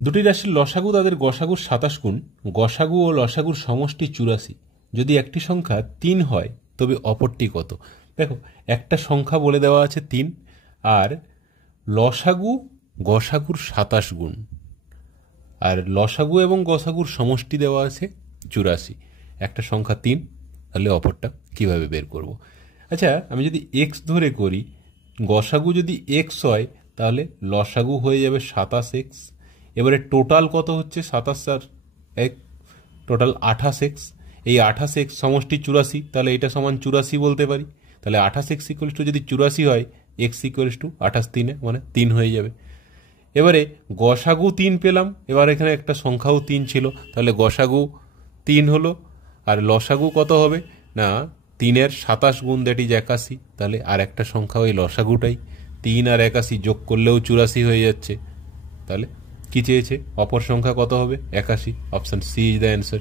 দুটি রাশির লসাগু তাদের গসাগুর 27 গুণ, গসাগু ও লসাগুর সমষ্টি 84। যদি একটি সংখ্যা 3 হয় তবে অপরটি কত? দেখো, একটা সংখ্যা বলে দেওয়া আছে 3, আর লসাগু গসাগুর 27 গুণ, আর লসাগু এবং গসাগুর সমষ্টি দেওয়া আছে 84। একটা সংখ্যা 3, তাহলে অপরটা কিভাবে বের করব? আচ্ছা, আমি যদি এক্স ধরে করি, গসাগু যদি এক্স হয় তাহলে লসাগু হয়ে যাবে 27x। এবারে টোটাল কত হচ্ছে? 27 আর 1, টোটাল 28x। এই 28x সমষ্টি 84, তাহলে এটা সমান 84 বলতে পারি। তাহলে 28x ইকুয়ালস টু যদি 84 হয়, এক্স ইকুয়ালস টু 28 3, মানে 3 হয়ে যাবে। এবারে গসাগু 3 পেলাম, এবার এখানে একটা সংখ্যাও 3 ছিল, তাহলে গসাগু 3 হলো। আর লসাগু কত হবে না, 3-এর 27 গুণ, দ্যাট ইজ 81। তাহলে আর একটা সংখ্যা ওই লসাগুটাই, 3 আর 81 যোগ করলেও 84 হয়ে যাচ্ছে। তাহলে কি চেয়েছে? অপর সংখ্যা কত হবে? 81। Option C is the answer.